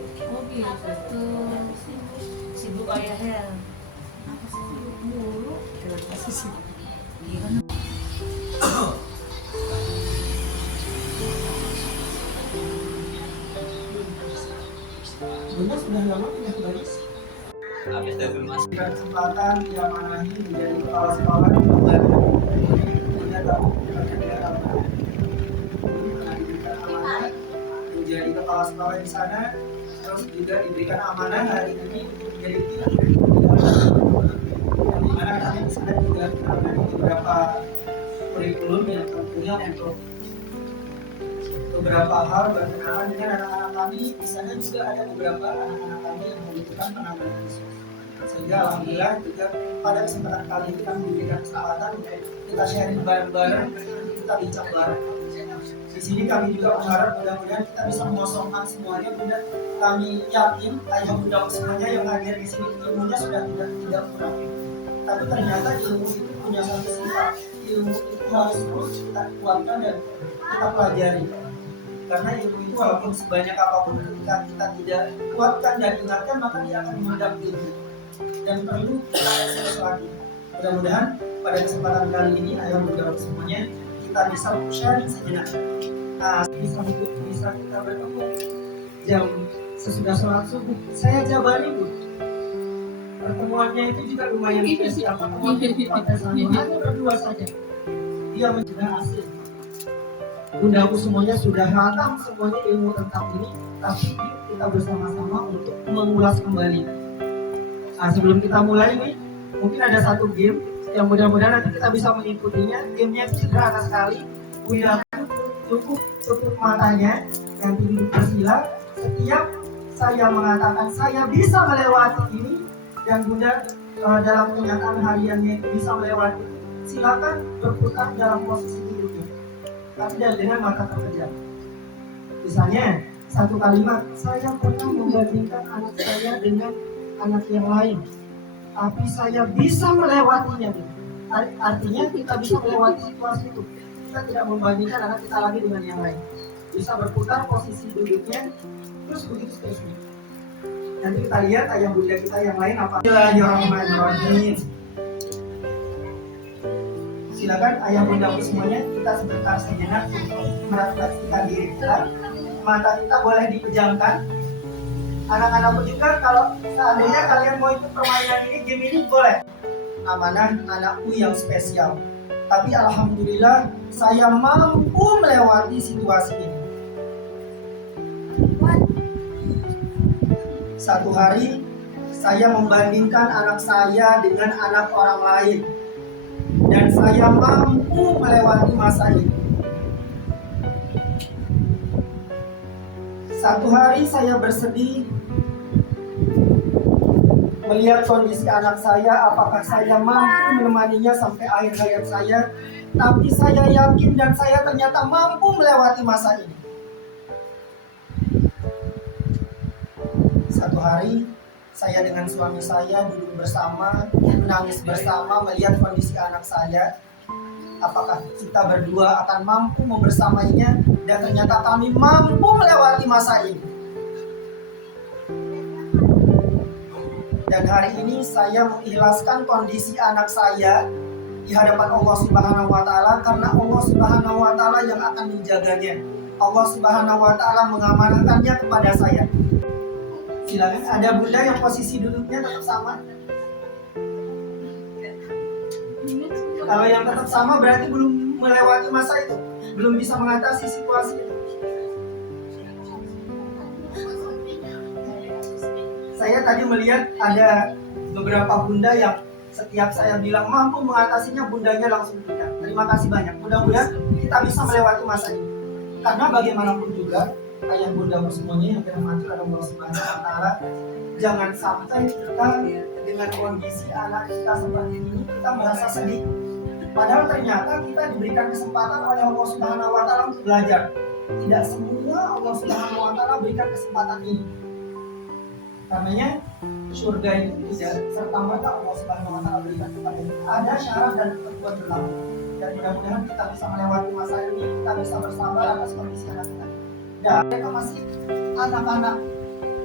Oh gitu. Sibuk ayah Hel. Apa sih sibuk mulu? Kenapa sih sibuk? Iya kan. Bunda sudah lama pindah ke Bali. Habis dari rumah. Kesempatan yang mana ini menjadi kepala sekolah di Bali. Bunda tahu dia apa. Diberikan amanah menjadi kepala sekolah di sana, terus juga diberikan amanah hari ini untuk menjadi tim yang dimana kami di sana juga menangani beberapa kurikulum yang tentunya untuk beberapa hal berkenaan dengan anak-anak kami. Di sana juga ada beberapa anak-anak kami yang membutuhkan penanganan khusus, sehingga alhamdulillah juga pada kesempatan kali ini kami diberikan kesempatan untuk kita sharing bareng-bareng, kita bincang bareng. Di sini kami juga berharap mudah-mudahan kita bisa mengosongkan semuanya. Bunda, kami yakin ayah bunda semuanya yang hadir di sini ilmunya sudah tidak kurang, tapi ternyata ilmu itu punya satu sifat, ilmu itu harus terus kita kuatkan dan kita pelajari. Karena ilmu itu walaupun sebanyak apapun ketika kita tidak kuatkan dan ingatkan, maka dia akan memendam ilmu dan perlu kita eksersis lagi. Mudah-mudahan pada kesempatan kali ini ayah bunda semuanya kita bisa sharing sejenak. Bisa kita bertemu jam sesudah sholat subuh. Saya jabari Bu, pertemuannya itu juga lumayan spesial. Pertemuan itu pada hanya berdua saja. Dia sudah asik. Bundaku semuanya sudah hatam semuanya ilmu tentang ini, tapi kita bersama-sama untuk mengulas kembali. Nah, sebelum kita mulai nih, mungkin ada satu game yang mudah-mudahan nanti kita bisa mengikutinya. Gamenya itu sederhana sekali. Bunda cukup tutup matanya, nanti duduk bersila. Setiap saya mengatakan saya bisa melewati ini, dan Bunda dalam kenyataan hariannya itu bisa melewati, silakan berputar dalam posisi duduknya, tapi dengan mata terpejam. Misalnya satu kalimat, saya pernah membandingkan anak saya dengan anak yang lain, tapi saya bisa melewatinya. Artinya kita bisa melewati situasi itu. Kita tidak membandingkan anak kita lagi dengan yang lain. Bisa berputar posisi duduknya, terus begitu seterusnya. Nanti kita lihat ayah bunda kita yang lain apa. Bismillahirrahmanirrahim. Silakan ayah bunda semuanya, kita sebentar sejenak untuk merefleksikan diri kita. Mata kita boleh dipejamkan. Anak-anak pun juga kalau seandainya kalian mau ikut permainan ini, game ini boleh. Amanah anakku yang spesial. Tapi alhamdulillah saya mampu melewati situasi ini. Satu hari saya membandingkan anak saya dengan anak orang lain, dan saya mampu melewati masa ini. Satu hari saya bersedih melihat kondisi anak saya, apakah saya mampu menemaninya sampai akhir hayat saya. Tapi saya yakin dan saya ternyata mampu melewati masa ini. Satu hari saya dengan suami saya duduk bersama, menangis bersama melihat kondisi anak saya. Apakah kita berdua akan mampu membersamainya, dan ternyata kami mampu melewati masa ini. Dan hari ini saya mengikhlaskan kondisi anak saya di hadapan Allah Subhanahu wa Ta'ala, karena Allah Subhanahu wa Ta'ala yang akan menjaganya. Allah Subhanahu wa Ta'ala mengamanahkannya kepada saya. Silakan, ada bunda yang posisi duduknya tetap sama. Kalau yang tetap sama berarti belum melewati masa itu, belum bisa mengatasi situasi itu. Saya tadi melihat ada beberapa bunda yang setiap saya bilang mampu mengatasinya, bundanya langsung pindah. Terima kasih banyak. Mudah-mudahan kita bisa melewati masa ini. Karena bagaimanapun juga, ayah bunda semuanya yang dirahmati oleh Allah Subhanahu wa Ta'ala, jangan sampai kita dengan kondisi anak kita seperti ini kita merasa sedih. Padahal ternyata kita diberikan kesempatan oleh Allah Subhanahu wa Ta'ala untuk belajar. Tidak semua Allah Subhanahu wa Ta'ala berikan kesempatan ini. Karenanya surga itu tidak serta-merta Allah Subhanahu wa Ta'ala berikan kepada kita. Ada syarat dan ketentuan berlaku. Dan mudah-mudahan kita bisa melewati masa ini, kita bisa bersabar atas kondisi anak kita. Dan mereka masih anak-anak,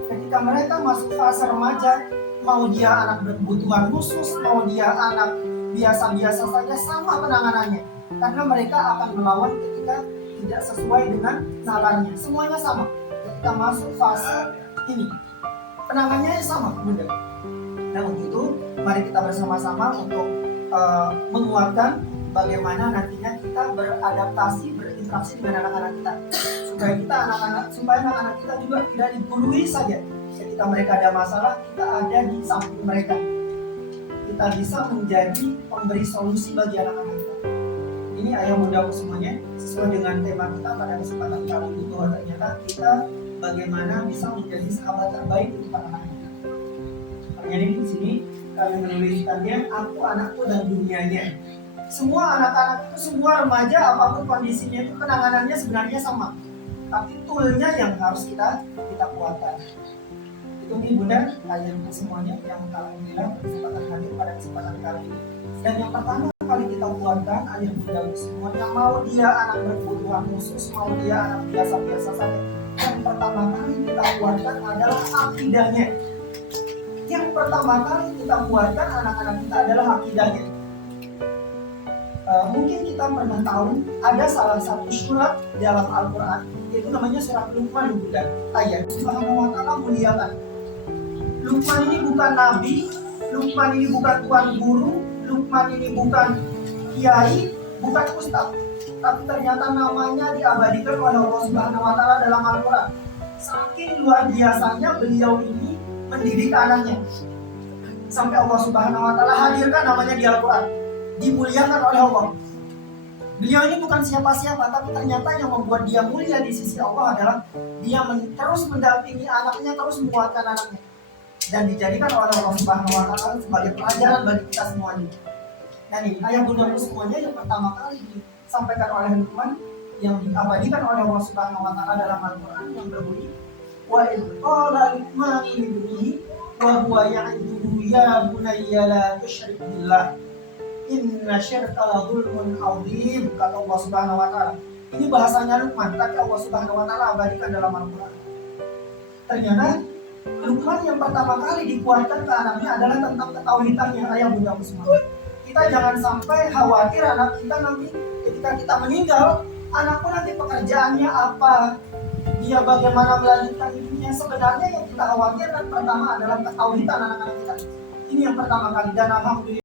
Ketika mereka masuk fase remaja, mau dia anak berkebutuhan khusus, mau dia anak biasa-biasa saja, sama penanganannya. Karena mereka akan melawan ketika tidak sesuai dengan nalarnya. Semuanya sama. Ketika masuk fase ini, penanganannya sama, Bunda. Nah, untuk itu, mari kita bersama-sama untuk menguatkan bagaimana nantinya kita beradaptasi, berinteraksi dengan anak-anak kita, supaya anak-anak kita juga tidak digurui saja. Ketika mereka ada masalah, kita ada di samping mereka. Kita bisa menjadi pemberi solusi bagi anak-anak kita. Ini ayah bundaku semuanya, sesuai dengan tema kita pada kesempatan kali ini, bahwa ternyata kita bagaimana bisa menjadi sahabat terbaik untuk anak-anak kita. Makanya di sini kami menuliskannya, aku, anakku, dan dunianya. Semua anak-anak itu, semua remaja, apapun kondisinya itu, penanganannya sebenarnya sama. Tapi toolnya yang harus kita kuatkan. Itu nih Bunda, ayahku semuanya yang alhamdulillah berkesempatan hadir pada kesempatan kali ini. Dan yang pertama kali kita kuatkan, ayah bundaku semuanya, mau dia anak berkebutuhan khusus, mau dia anak biasa-biasa saja, yang pertama kali kita kuatkan adalah akidahnya. Yang pertama kali kita kuatkan anak-anak kita adalah akidahnya. Mungkin kita pernah tahu ada salah satu surat dalam Al-Quran, itu namanya surat Luqman, Bunda. Ayat Subhanahu wa ta'ala muliakan. Luqman ini bukan nabi, Luqman ini bukan tuan guru, Luqman ini bukan kiai, bukan ustaz, tapi ternyata namanya diabadikan oleh Allah Subhanahu wa ta'ala dalam Al-Quran. Saking luar biasanya beliau ini mendidik anaknya, sampai Allah Subhanahu wa ta'ala hadirkan namanya di Al-Quran, dimuliakan oleh Allah. Beliau ini bukan siapa-siapa, tapi ternyata yang membuat dia mulia di sisi Allah adalah dia terus mendampingi anaknya, terus menguatkan anaknya, dan dijadikan oleh Allah Subhanahu wa ta'ala sebagai pelajaran bagi kita semuanya. Dan ini ayah bundaku semuanya yang pertama kali disampaikan oleh Luqman, yang diabadikan oleh Allah Subhanahu wa ta'ala dalam Al-Quran, yang berbunyi, wa idh qala Luqman libnihi wa huwa ya'iduhu ya bunayya la tusyrik billah inna syirka la dzulmun 'adzim, kata Allah Subhanahu wa ta'ala. Ini bahasanya Luqman, tapi Allah Subhanahu wa ta'ala abadikan dalam Al-Quran. Ternyata Luqman yang pertama kali dikuatkan ke anaknya adalah tentang ketauhidannya, ayah bundaku semua. Kita jangan sampai khawatir anak kita nanti ketika kita meninggal, anakku nanti pekerjaannya apa, dia bagaimana melanjutkan hidupnya. Sebenarnya yang kita khawatirkan pertama adalah ketauhidan anak-anak kita. Ini yang pertama kali, dan alhamdulillah